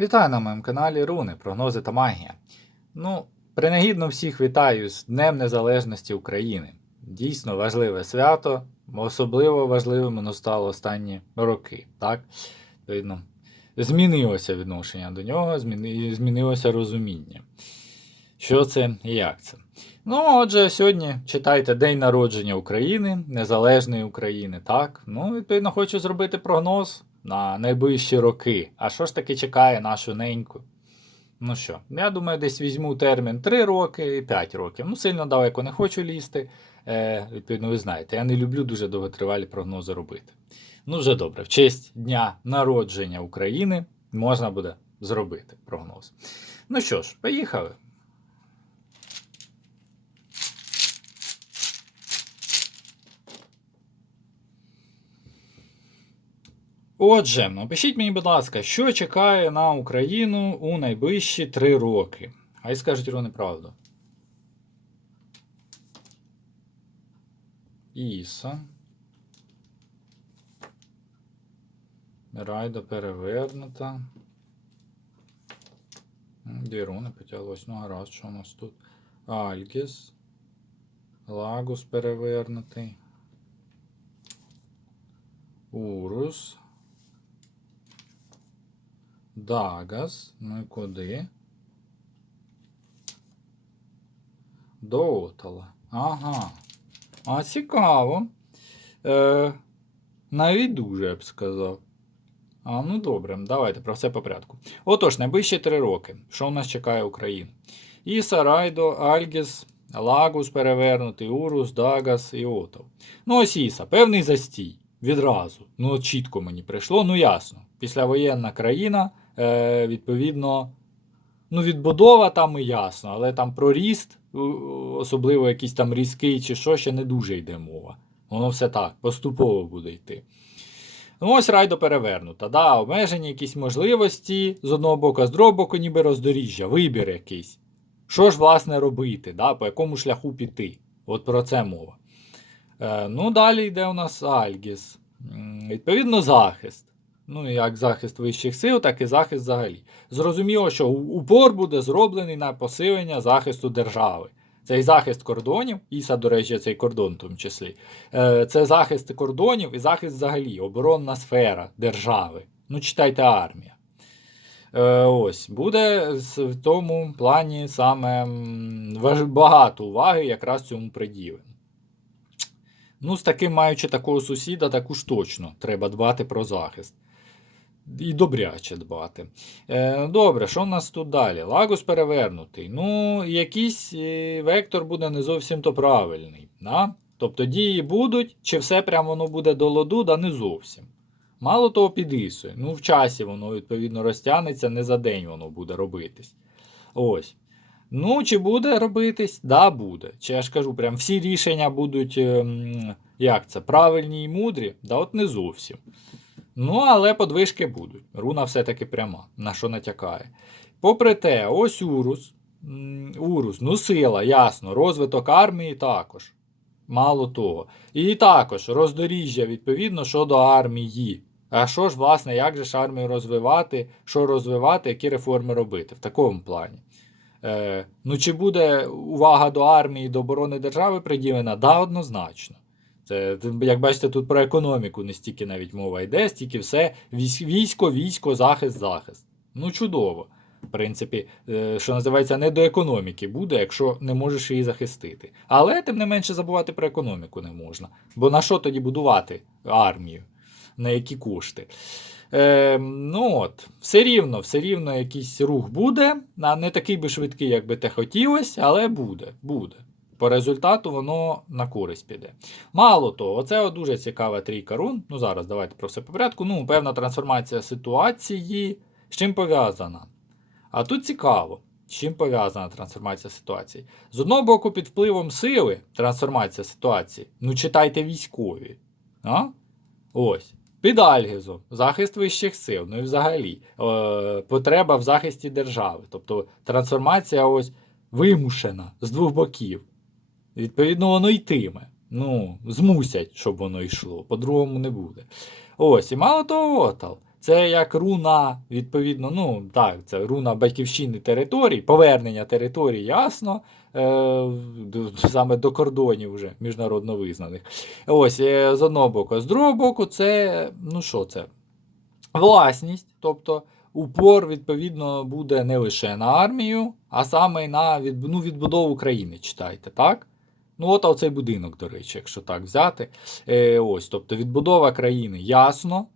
Вітаю на моєму каналі Руни, прогнози та магія. Ну, принагідно всіх вітаю з Днем Незалежності України. Дійсно важливе свято, особливо важливим воно стало останні роки. Так? Видно, змінилося відношення до нього, змінилося розуміння. Що це і як це? Ну, отже, сьогодні читайте День народження України, Незалежної України. Так, ну, відповідно, хочу зробити прогноз на найближчі роки. А що ж таки чекає нашу неньку? Ну що, я думаю, десь візьму термін 3 роки і 5 років. Ну, сильно далеко не хочу лізти. Е, відповідно, ви знаєте, я не люблю дуже довготривалі прогнози робити. Ну, вже добре, в честь дня народження України можна буде зробити прогноз. Ну що ж, поїхали. Отже, напишіть мені, будь ласка, що чекає на Україну у найближчі три роки. Хай скажуть вони правду. Іса. Райда перевернута. Руни потяглось. Ну, гаразд, що у нас тут? Альгіс. Лагус перевернутий. Урус. Дагас. Ну і куди? До Отала. Ага. А цікаво. Е, навіть дуже, я б сказав. А, ну добре, давайте про все по порядку. Отож, найближчі три роки. Що в нас чекає Україну? Іса, Райдо, Альгіс, Лагус перевернутий, Урус, Дагас і Отов. Ну, ось Іса, певний застій. Відразу. Ну, чітко мені прийшло, ну ясно. Післявоєнна країна, е, відповідно, ну, відбудова там і ясно, але там про ріст, особливо якийсь там різкий чи що, ще не дуже йде мова. Воно все так, поступово буде йти. Ну, ось райдо перевернута. Да, обмежені якісь можливості з одного боку, а з другого боку, ніби роздоріжжя, вибір якийсь. Що ж, власне, робити, да, по якому шляху піти? От про це мова. Е, ну, далі йде у нас Альгіс. Відповідно, захист. Ну, як захист вищих сил, так і захист взагалі. Зрозуміло, що упор буде зроблений на посилення захисту держави. Цей захист кордонів, Іса, до речі, цей кордон в тому числі. Е, Це захист кордонів і захист взагалі, оборонна сфера держави. Ну, читайте армія. Е, Ось, буде в тому плані саме багато уваги якраз цьому приділено. Ну, з таким, маючи такого сусіда, таку ж точно треба дбати про захист. І добряче дбати. Е, добре, що в нас тут далі? Лагус перевернутий. Ну, якийсь е, вектор буде не зовсім то правильний. Да? Тобто дії будуть, чи все прямо воно буде до ладу, да не зовсім. Мало того, підрісує. Ну, в часі воно, відповідно, розтягнеться, не за день воно буде робитись. Ось. Ну, чи буде робитись? Да, буде. Чи я ж кажу, прям всі рішення будуть, ем, як це, правильні і мудрі? Да, от не зовсім. Ну, але подвижки будуть. Руна все-таки пряма, на що натякає. Попри те, ось Урус. Урус, ну сила, ясно. Розвиток армії також. Мало того. І також роздоріжжя, відповідно, щодо армії. А що ж, власне, як же ж армію розвивати, що розвивати, які реформи робити в такому плані? Е, ну, чи буде увага до армії, до оборони держави приділена? Да, однозначно. Це, як бачите, тут про економіку не стільки навіть мова йде, стільки все військо, військо, захист, захист. Ну, чудово. В принципі, е, що називається, не до економіки буде, якщо не можеш її захистити. Але тим не менше забувати про економіку не можна. Бо на що тоді будувати армію? На які кошти? Е, ну от, все рівно, все рівно якийсь рух буде. Не такий би швидкий, як би те хотілося, але буде. буде. По результату воно на користь піде. Мало того, оце дуже цікава трійка рун. Ну зараз давайте про все по порядку. Ну, певна трансформація ситуації. З чим пов'язана? А тут цікаво, з чим пов'язана трансформація ситуації. З одного боку, під впливом сили трансформація ситуації. Ну, читайте військові. А? Ось. Під Альгізом, захист вищих сил, ну і взагалі е, потреба в захисті держави. Тобто трансформація ось вимушена з двох боків. Відповідно, воно йтиме. Ну, змусять, щоб воно йшло, по-другому не буде. Ось, і мало того, отал. Це як руна, відповідно, ну так, це руна батьківщини територій, повернення територій, ясно, е, саме до кордонів вже міжнародно визнаних. Ось, е, з одного боку. З другого боку, це, ну що це? Власність, тобто упор, відповідно, буде не лише на армію, а саме на від, ну, відбудову країни, читайте, так? Ну, от оцей будинок, до речі, якщо так взяти. Е, ось, тобто відбудова країни, ясно.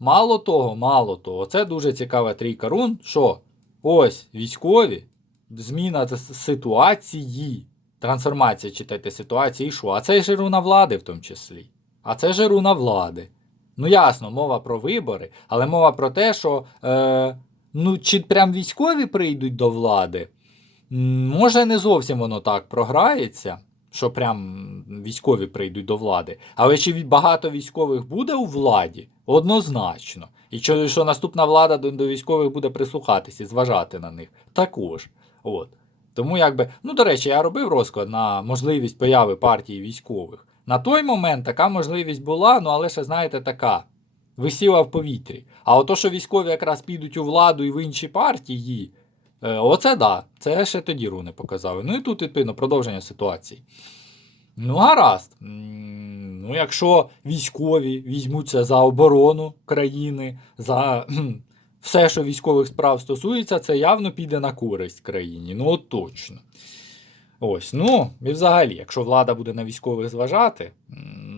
Мало того, мало того, це дуже цікава трійка рун, що ось військові, зміна ситуації, трансформація, читайте, ситуації, що? А це ж руна влади в тому числі. А це ж руна влади. Ну, ясно, мова про вибори, але мова про те, що е, ну, чи прям військові прийдуть до влади, може не зовсім воно так програється, що прям військові прийдуть до влади. Але чи багато військових буде у владі? Однозначно. І що, наступна влада до, військових буде прислухатися і зважати на них також. От. Тому якби, ну до речі, я робив розклад на можливість появи партії військових. На той момент така можливість була, ну але ще, знаєте, така. Висіла в повітрі. А ото, що військові якраз підуть у владу і в інші партії, оце да, це ще тоді руни показали. Ну і тут, відповідно, продовження ситуації. Ну, гаразд. Ну, якщо військові візьмуться за оборону країни, за все, що військових справ стосується, це явно піде на користь країні. Ну, от точно. Ось, ну, і взагалі, якщо влада буде на військових зважати,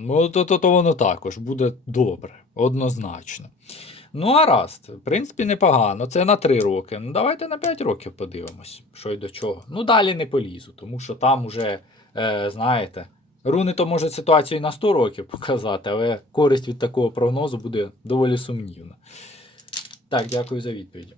ну, то, то, то воно також буде добре, однозначно. Ну, гаразд, в принципі, непогано. Це на 3 роки. Ну, давайте на 5 років подивимось, що й до чого. Ну, далі не полізу, тому що там уже, е, знаєте, руни то можуть ситуацію і на 100 років показати, але користь від такого прогнозу буде доволі сумнівна. Так, дякую за відповідь.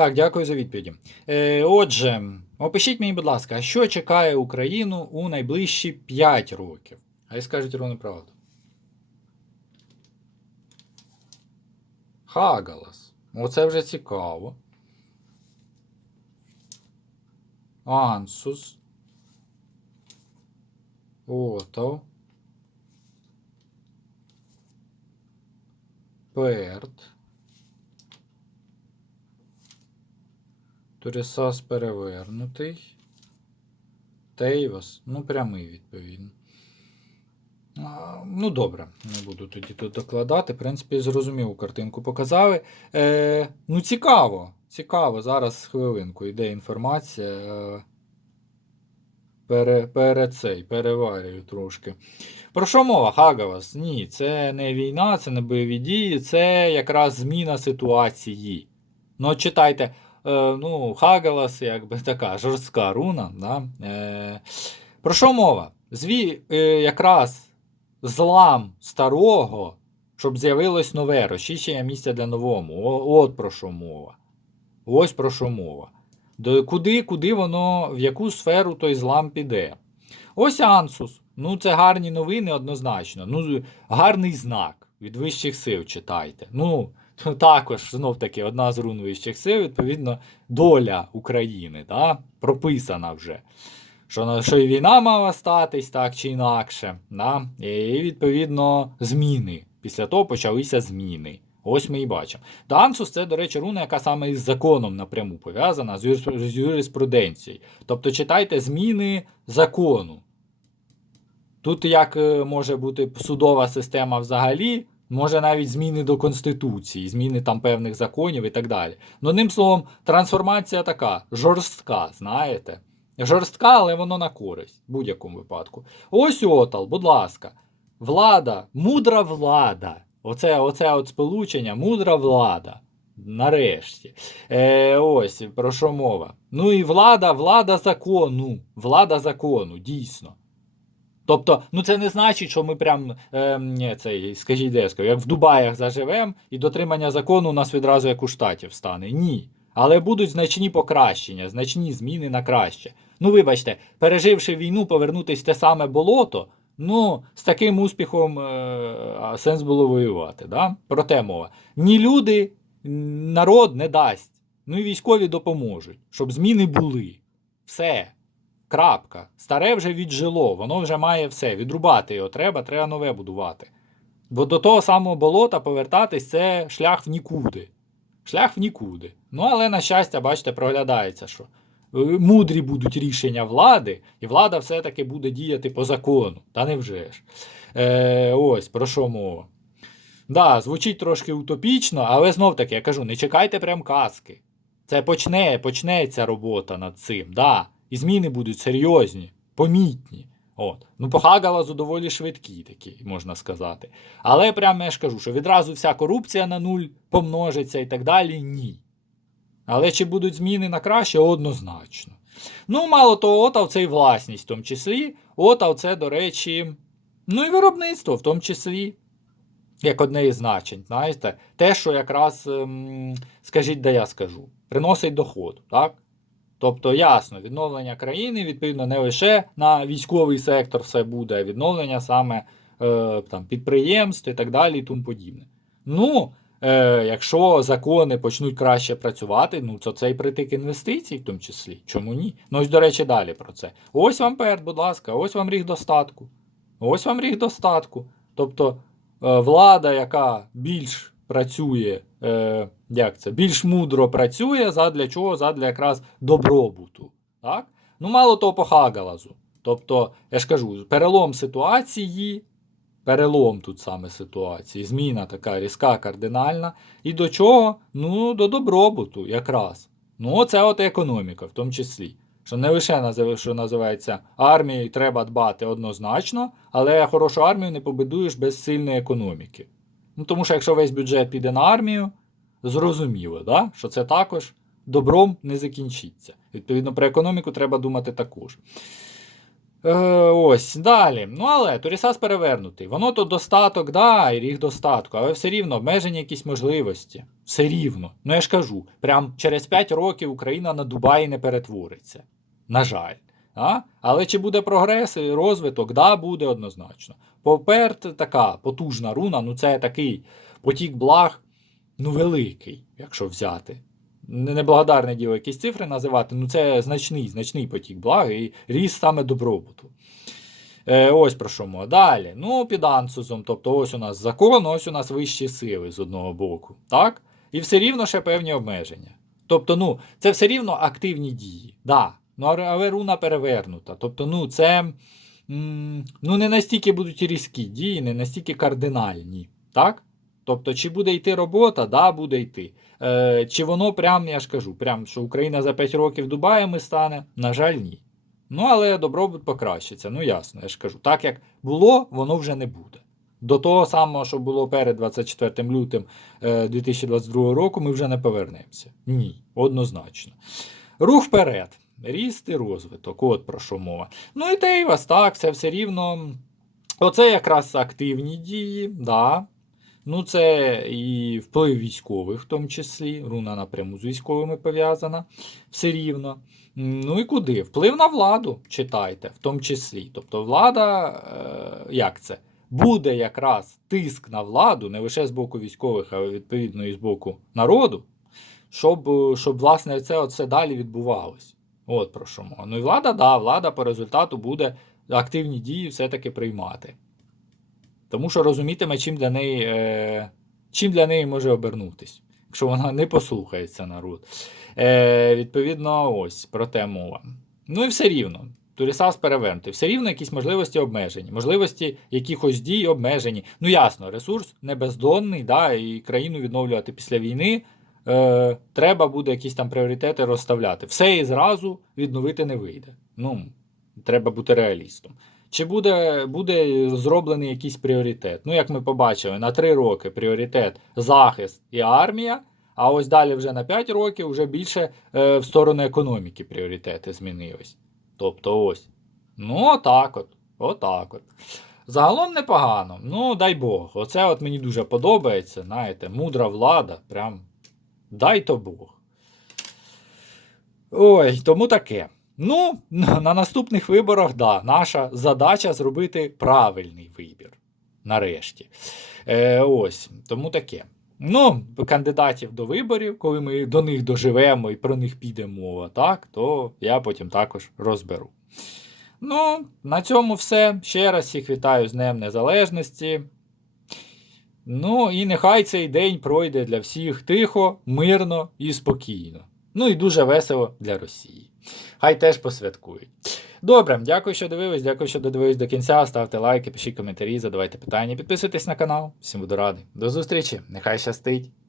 Так, дякую за відповіді. Е, отже, опишіть мені, будь ласка, що чекає Україну у найближчі 5 років? А й скажуть ровно правду. Хагалас. Оце вже цікаво. Ансус. Отов. Перт. Турісас перевернутий. Тейвас. Ну, прямий, відповідно. Ну, добре, не буду тоді тут докладати. В принципі, зрозумілу картинку показали. Е, ну, цікаво. Цікаво. Зараз хвилинку йде інформація. Е, пере, пере цей, переварюю трошки. Про що мова, Хагавас? Ні, це не війна, це не бойові дії, це якраз зміна ситуації. Ну, читайте, ну, Хагалас, якби така жорстка руна. Да? Е, про що мова? Зві, е, якраз злам старого, щоб з'явилось нове, розчищення місця для новому. От про що мова. Ось про що мова. До, куди, куди воно, в яку сферу той злам піде. Ось Ансус. Ну, це гарні новини однозначно. Ну, гарний знак від вищих сил читайте. Ну, також, знов таки, одна з рун вищих сил, відповідно, доля України, да? прописана вже. Що, що і війна мала статись так чи інакше. Да? І, відповідно, зміни. Після того почалися зміни. Ось ми і бачимо. Дансус це, до речі, руна, яка саме із законом напряму пов'язана, з юриспруденцією. Тобто читайте зміни закону. Тут як е, може бути судова система взагалі, може навіть зміни до Конституції, зміни там певних законів і так далі. Ну, одним словом, трансформація така жорстка, знаєте. Жорстка, але воно на користь в будь-якому випадку. Ось отал, будь ласка. Влада, мудра влада. Оце, оце от сполучення, мудра влада. Нарешті. Е, ось про що мова. Ну і влада, влада закону. Влада закону, дійсно. Тобто, ну це не значить, що ми прям е, цей, скажіть, де я скажу, як в Дубаях заживемо, і дотримання закону у нас відразу як у штатів стане. Ні. Але будуть значні покращення, значні зміни на краще. Ну, вибачте, переживши війну, повернутися в те саме болото. Ну, з таким успіхом е, сенс було воювати. Да? Про те мова. Ні люди, народ не дасть. Ну і військові допоможуть, щоб зміни були. Все. Крапка. Старе вже віджило, воно вже має все. Відрубати його треба, треба нове будувати. Бо до того самого болота повертатись це шлях в нікуди. Шлях в нікуди. Ну, але, на щастя, бачите, проглядається, що е, мудрі будуть рішення влади, і влада все-таки буде діяти по закону. Та невже ж. Е, ось про що мова. Да, звучить трошки утопічно, але знов таки, я кажу, не чекайте прям казки. Це почне, почнеться робота над цим. Да. І зміни будуть серйозні, помітні. От. Ну, по Хагалазу доволі швидкі такі, можна сказати. Але прямо я ж кажу, що відразу вся корупція на нуль помножиться і так далі ні. Але чи будуть зміни на краще, однозначно. Ну, мало того, ота це і власність в тому числі. Ота це, до речі, ну і виробництво в тому числі. Як одне із значень, знаєте, те, що якраз, ем, скажіть, де я скажу, приносить доход, так? Тобто, ясно, відновлення країни, відповідно, не лише на військовий сектор все буде, а відновлення саме е, там, підприємств і так далі і тому подібне. Ну, е, якщо закони почнуть краще працювати, ну то це і притик інвестицій, в тому числі. Чому ні? Ну ось, до речі, далі про це. Ось вам перд, будь ласка, ось вам ріг достатку. Ось вам ріг достатку. Тобто е, влада, яка більш працює, е, як це, більш мудро працює, задля чого? Задля якраз добробуту. Так? Ну, мало того по Хагалазу. Тобто, я ж кажу, перелом ситуації, перелом тут саме ситуації, зміна така різка, кардинальна. І до чого? Ну, до добробуту якраз. Ну, це от економіка, в тому числі. Що не лише що називається армією треба дбати однозначно, але хорошу армію не побудуєш без сильної економіки. Ну, тому що якщо весь бюджет піде на армію, зрозуміло, да? що це також добром не закінчиться. Відповідно, про економіку треба думати також. Е, ось, далі. Ну, але Турісас перевернутий. Воно то достаток, да, і ріг достатку, але все рівно обмежені якісь можливості. Все рівно. Ну я ж кажу, прям через 5 років Україна на Дубаї не перетвориться. На жаль. А? Але чи буде прогрес і розвиток? Да, буде однозначно. Поперт така потужна руна, ну це такий потік благ, ну великий, якщо взяти. Неблагодарне діло якісь цифри називати, ну це значний, значний потік благ і ріст саме добробуту. Е, ось про що мова. Далі. Ну, під ансузом, тобто ось у нас закон, ось у нас вищі сили з одного боку. Так? І все рівно ще певні обмеження. Тобто, ну, це все рівно активні дії. Да. Ну, але- руна перевернута. Тобто, ну, це ну, не настільки будуть різкі дії, не настільки кардинальні. Так? Тобто, чи буде йти робота, да, буде йти. Е, чи воно прям, я ж кажу, прям, що Україна за 5 років Дубаями стане? На жаль, ні. Ну, але добробут покращиться. Ну, ясно, я ж кажу. Так як було, воно вже не буде. До того самого, що було перед 24 лютим е, 2022 року, ми вже не повернемося. Ні, однозначно. Рух вперед. Ріст і розвиток, от про що мова. Ну і те і вас так, це все рівно. Оце якраз активні дії, да. Ну, це і вплив військових, в тому числі. Руна напряму з військовими пов'язана. Все рівно. Ну і куди? Вплив на владу читайте, в тому числі. Тобто, влада, е, як це? Буде якраз тиск на владу, не лише з боку військових, а відповідно і з боку народу, щоб, щоб власне, це оце далі відбувалось. От про що мова. Ну і влада, да, влада по результату буде активні дії все-таки приймати. Тому що розумітиме, чим для неї, е, чим для неї може обернутись, якщо вона не послухається народ. Е, відповідно, ось про те мова. Ну і все рівно. Турісас перевернутий. Все рівно якісь можливості обмежені. Можливості якихось дій обмежені. Ну ясно, ресурс не бездонний, да, і країну відновлювати після війни. Е, треба буде якісь там пріоритети розставляти. Все і зразу відновити не вийде. Ну, треба бути реалістом. Чи буде, буде зроблений якийсь пріоритет? Ну, як ми побачили, на 3 роки пріоритет захист і армія, а ось далі вже на 5 років вже більше е, в сторону економіки пріоритети змінились. Тобто ось. Ну, отак от. Отак от. Загалом непогано. Ну, дай Бог. Оце от мені дуже подобається. Знаєте, мудра влада. Прям дай то Бог. Ой, тому таке. Ну, на на наступних виборах, да, наша задача зробити правильний вибір. Нарешті. Е, ось, тому таке. Ну, кандидатів до виборів, коли ми до них доживемо і про них піде мова, так, то я потім також розберу. Ну, на цьому все. Ще раз всіх вітаю з Днем Незалежності. Ну, і нехай цей день пройде для всіх тихо, мирно і спокійно. Ну і дуже весело для Росії. Хай теж посвяткують. Добре, дякую, що дивились, дякую, що додивились до кінця. Ставте лайки, пишіть коментарі, задавайте питання, підписуйтесь на канал. Всім буду радий. До зустрічі, нехай щастить!